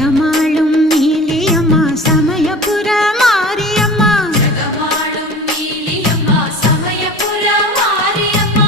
அகமாளும்